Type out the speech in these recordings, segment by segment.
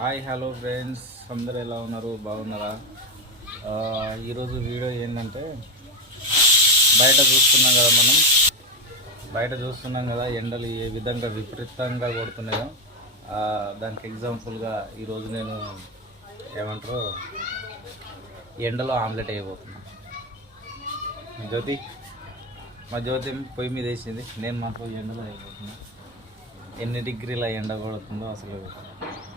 Hi hello friends. అందరు ఎలా ఉన్నారు? బాగున్నారా? ఈరోజు వీడియో ఏంటంటే బయట చూస్తున్నాం కదా మనం. బయట చూస్తున్నాం కదా ఎండలు ఏ విధంగా విపరీతంగా కొడుతున్నాయో. దానికి ఎగ్జాంపుల్గా ఈరోజు నేను ఏమంటారు? ఎండలో ఆమ్లెట్ వేయబోతున్నా. జ్యోతి మా జ్యోతి పొయ్యి మీద వేసింది. నేను మాత్రం ఎండలో వేయబోతున్నా. ఎన్ని డిగ్రీల ఎండ కొడుతుందో అసలు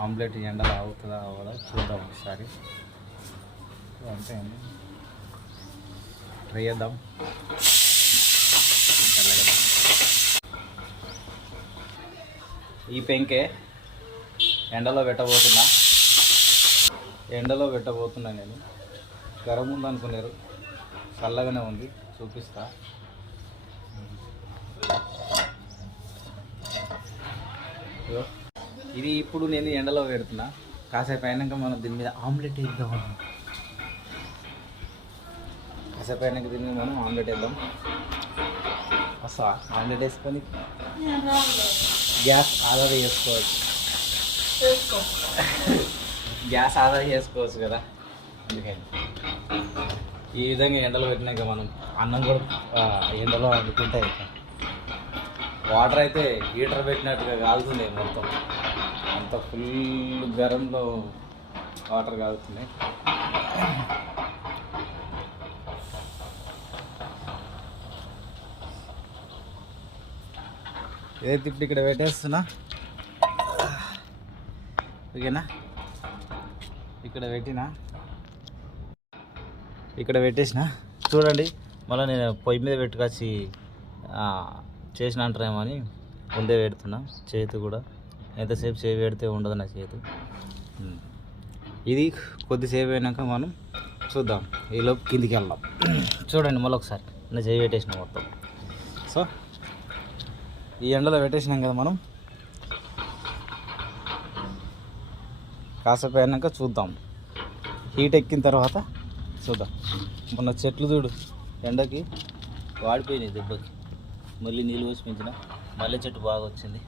ఆమ్లెట్ ఎండలు అవుతుందా అవ్వదా చూద్దాం ఒకసారి. అంటే అంతే ట్రై చేద్దాం. ఈ పెంకే ఎండలో పెట్టబోతున్నా. ఎండలో పెట్టబోతున్నా నేను. గరం ఉందనుకున్నారు చల్లగానే ఉంది. చూపిస్తా. హలో ఇది ఇప్పుడు నేను ఎండలో పెడుతున్నా కాసేపు అయినాక మనం దీని మీద ఆమ్లెట్ వేద్దాం. కాసేపు అయినాక దీని మీద మనం ఆమ్లెట్ వేద్దాం. వస్తా ఆమ్లెట్ వేసుకొని గ్యాస్ ఆదా చేసుకోవచ్చు. గ్యాస్ ఆదా చేసుకోవచ్చు కదా. అందుకని ఈ విధంగా ఎండలో పెట్టినాక మనం అన్నం కూడా ఎండలో వండుకుంటే వాటర్ అయితే హీటర్ పెట్టినట్టుగా కాలుతుంది మొత్తం. అంత ఫుల్ గరంలో వాటర్ కాగుతున్నాయి. ఏదైతే ఇప్పుడు ఇక్కడ పెట్టేస్తున్నా? ఓకేనా? ఇక్కడ పెట్టినా? ఇక్కడ పెట్టేసిన? చూడండి మళ్ళీ నేను పొయ్యి మీద పెట్టుకొచ్చి చేసిన అంటారేమో అని ముందే పెడుతున్నా చేతి కూడా. ఎంతసేపు చేయి పెడితే ఉండదు నా చేతి. ఇది కొద్దిసేపు అయినాక మనం చూద్దాం. ఈలోపు కిందికి వెళ్దాం. చూడండి మళ్ళీ ఒకసారి. నా చేయి పెట్టేసిన మొత్తం. సో ఈ ఎండలో పెట్టేసినాం కదా మనం. కాసేపు అయినాక చూద్దాం. హీట్ ఎక్కిన తర్వాత చూద్దాం. మొన్న చెట్లు చూడు ఎండకి వాడిపోయినాయి దెబ్బకి. మళ్ళీ నీళ్ళు పోసి పెంచిన. మల్లె చెట్టు బాగా వచ్చింది.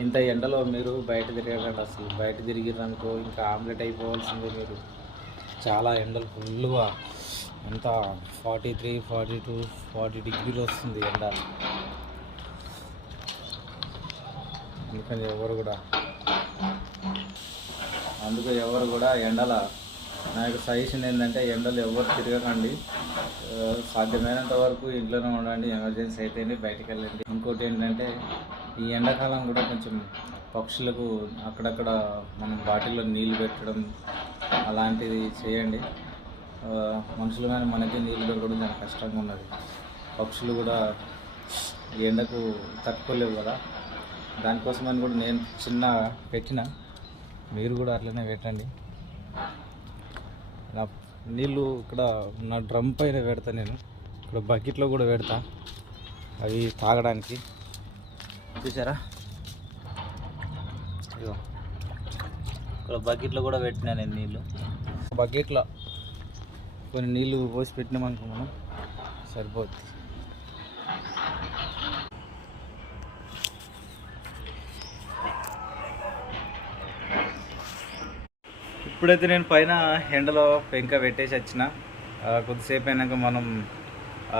ఇంత ఎండలో మీరు బయట తిరగకండి అసలు. బయట తిరిగిరనుకో ఇంకా ఆమ్లెట్ అయిపోవాల్సిందే మీరు. చాలా ఎండలు ఫుల్గా ఎంత forty three forty two forty డిగ్రీలు వస్తుంది ఎండ. అందుకని ఎవరు కూడా అందుకు ఎవరు కూడా ఎండల నా యొక్క సజెషన్ ఏంటంటే ఎండలు ఎవరు తిరగకండి. సాధ్యమైనంత వరకు ఇంట్లోనే ఉండండి. ఎమర్జెన్సీ అయితేనే బయటికి వెళ్ళండి. ఇంకోటి ఏంటంటే ఈ ఎండాకాలం కూడా కొంచెం పక్షులకు అక్కడక్కడ మనం బాటిల్లో నీళ్ళు పెట్టడం అలాంటిది చేయండి. మనుషులు కానీ మనకి నీళ్ళు దొరకడం చాలా కష్టంగా ఉన్నది. పక్షులు కూడా ఈ ఎండకు తట్టుకోలేవు కదా. దానికోసమని కూడా నేను చిన్న పెట్టిన. మీరు కూడా అట్లనే పెట్టండి. నా నీళ్ళు ఇక్కడ నా డ్రమ్ పైన పెడతా నేను. ఇక్కడ బకెట్లో కూడా పెడతా. అవి తాగడానికి. చూసారా? ఇదిగో. ఇక్కడ బకెట్లో కూడా పెట్టినా నేను నీళ్ళు. బకెట్లో కొన్ని నీళ్ళు పోసి పెట్టినామనుకో మనం సరిపోద్ది. ఇప్పుడైతే నేను పైన ఎండలో పెంక పెట్టేసి వచ్చిన. కొద్దిసేపు అయినాక మనం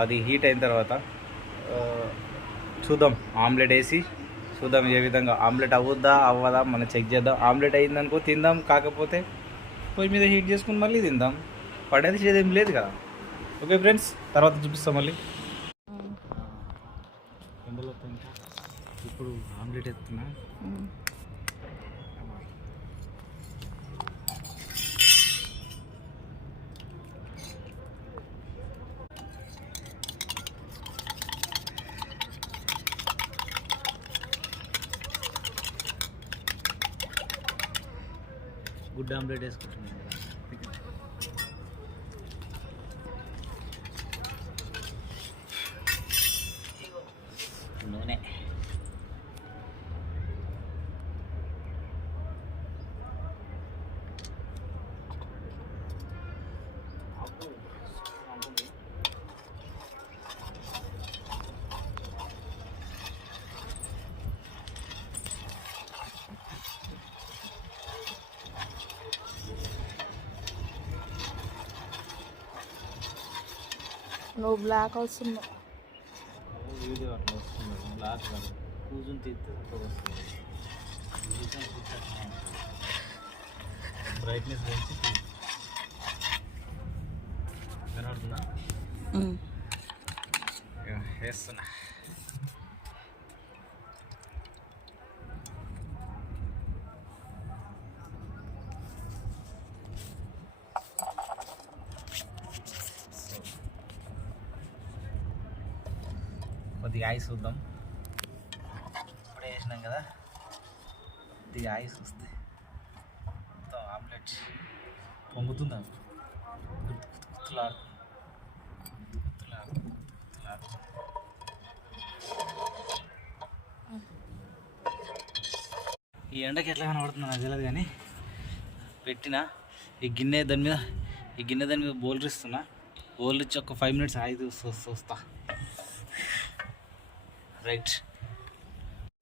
అది హీట్ అయిన తర్వాత చూద్దాం. ఆమ్లెట్ వేసి చూద్దాం ఏ విధంగా ఆమ్లెట్ అవ్వద్దా అవ్వదా మనం చెక్ చేద్దాం. ఆమ్లెట్ అయిందనుకో తిందాం కాకపోతే పొయ్యి మీద హీట్ చేసుకుని మళ్ళీ తిందాం. పడేది చేదేం లేదు కదా. ఓకే ఫ్రెండ్స్ తర్వాత చూపిస్తాం మళ్ళీ. ఇప్పుడు ఆమ్లెట్ ఎత్తున్నా గుడ్ ఆమ్లెట్ వేసుకుంటున్నాను నూనె. నువ్వు బ్లాక్ వస్తున్నావు బ్రైట్నెస్ పెంచి. కనబడుతుందా ఇక వేస్తున్నా. కొద్దిగా ఆయి చూద్దాం. ఇప్పుడే వేసినాం కదా. కొద్దిగా ఆయి చూస్తే మొత్తం ఆమ్లెట్ పొంగుతుందా? గుర్తు గుర్తులాడు గుత్తులాడు గుర్తులాడు ఈ ఎండకి ఎట్లా కనబడుతుందో నాకు తెలియదు కానీ పెట్టిన. ఈ గిన్నె దాని మీద ఈ గిన్నె దాని మీద బోల్రిస్తున్నా ఇస్తున్నా. ఇచ్చి ఒక ఫైవ్ మినిట్స్ ఆగి చూస్తా రైట్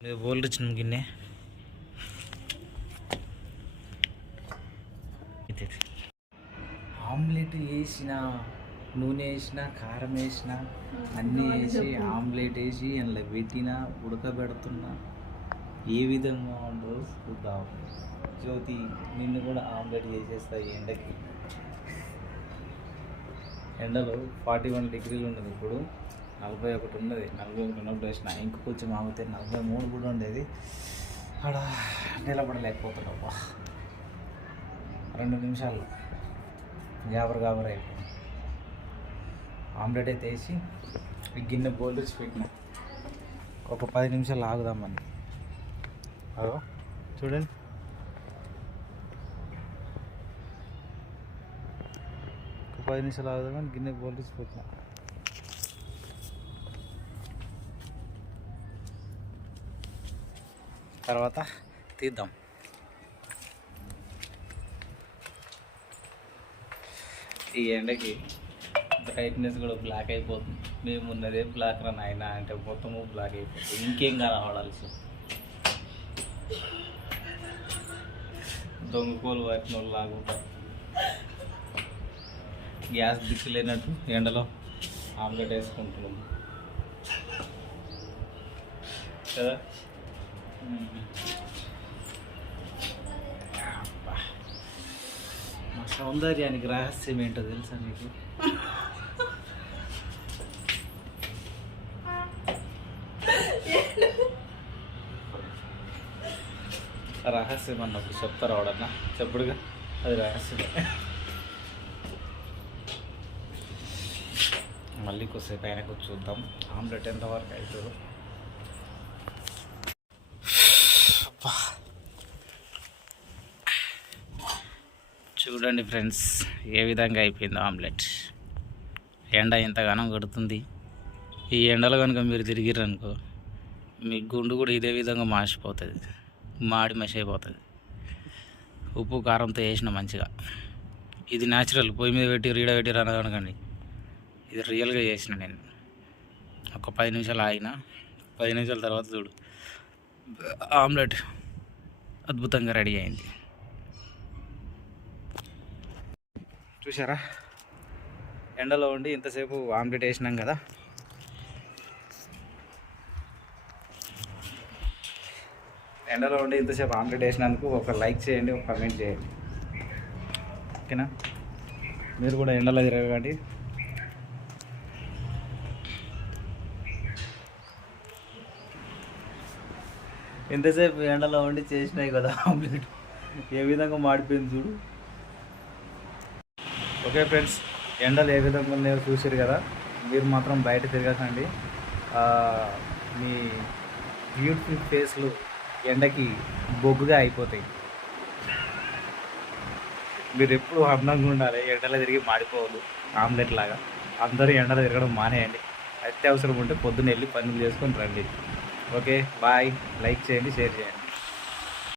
మీరు బౌలర్ ఇచ్చిన గిన్నె. ఆమ్లెట్ వేసిన నూనె వేసిన కారం వేసిన అన్నీ వేసి ఆమ్లెట్ వేసి అందులో పెట్టిన ఉడకబెడుతున్నా. ఏ విధంగా ఉండదో చూద్దాం. జ్యోతి నిన్ను కూడా ఆమ్లెట్ చేసేస్తా ఎండకి. ఎండలో ఫార్టీ వన్ డిగ్రీలు ఉన్నది ఇప్పుడు. నలభై ఒకటి ఉన్నది. నలభై ఒకటి ఉన్నప్పుడు వేసిన ఇంక కొంచెం ఆగితే నలభై మూడు కూడా ఉండేది. అక్కడ నిలబడలేకపోతున్నావు రెండు నిమిషాలు గాబర్ గాబర్ అయిపోయింది. ఆమ్లెట్ అయితే వేసి గిన్నె బోల్ పెట్టినా పెట్టిన. ఒక పది నిమిషాలు ఆగుదామని అదో. చూడండి. ఒక పది నిమిషాలు ఆగుదామని గిన్నె బోల్ పెట్టినా పెట్టిన. తర్వాత తీద్దాం. ఈ ఎండకి బ్రైట్నెస్ కూడా బ్లాక్ అయిపోతుంది. మేము ఉన్నదే బ్లాక్ రన్ అయినా అంటే మొత్తము బ్లాక్ అయిపోతుంది. ఇంకేం కనబడాల్సి దొంగకోలు వాటిన లాగుంటారు. గ్యాస్ దిక్కు లేనట్టు ఎండలో ఆమ్లెట్ వేసుకుంటున్నాము కదా? మా సౌందర్యానికి రహస్యం ఏంటో తెలుసా మీకు? రహస్యం అన్నప్పుడు చెప్తారు వాడన్నా? చెప్పుడుగా? అది రహస్యమే. మళ్ళీ కొద్దిసేపు ఆయనకు చూద్దాం ఆమ్లెట్ ఎంతవరకు అవుతుందో. చూడండి ఫ్రెండ్స్ ఏ విధంగా అయిపోయింది ఆమ్లెట్. ఎండ ఇంతగానం కొడుతుంది. ఈ ఎండలో కనుక మీరు తిరిగిర్రు అనుకో మీ గుండు కూడా ఇదే విధంగా మాసిపోతుంది మాడి మసి అయిపోతుంది ఉప్పు కారంతో వేసిన మంచిగా. ఇది న్యాచురల్ పొయ్యి మీద పెట్టి రీడ పెట్టి అనకండి. ఇది రియల్గా చేసిన నేను. ఒక పది నిమిషాలు ఆగిన పది నిమిషాల తర్వాత చూడు. ఆమ్లెట్ అద్భుతంగా రెడీ అయింది. చూసారా ఎండలో ఉండి ఇంతసేపు ఆమ్లెట్ వేసినాం కదా. ఎండలో ఉండి ఇంతసేపు ఆమ్లెట్ వేసినందుకు ఒక లైక్ చేయండి ఒక కమెంట్ చేయండి. ఓకేనా? మీరు కూడా ఎండలో తిరగండి ఎంతసేపు ఎండలో ఉండి చేసినాయి కదా ఆమ్లెట్. ఏ విధంగా మాడిపోయింది చూడు. ఓకే ఫ్రెండ్స్ ఎండలు ఏ విధంగా ఉన్నాయో చూసారు కదా మీరు మాత్రం బయట తిరగకండి. మీ బ్యూటిఫుల్ ఫేస్లు ఎండకి బొగ్గుగా అయిపోతాయి. మీరు ఎప్పుడు అందంగా ఉండాలి ఎండలో తిరిగి మాడిపోవద్దు ఆమ్లెట్ లాగా. అందరూ ఎండలో తిరగడం మానేయండి. అత్యవసరం ఉంటే పొద్దున్న వెళ్ళి పనులు చేసుకొని రండి. Okay bye. లైక్ చేయండి షేర్ చేయండి.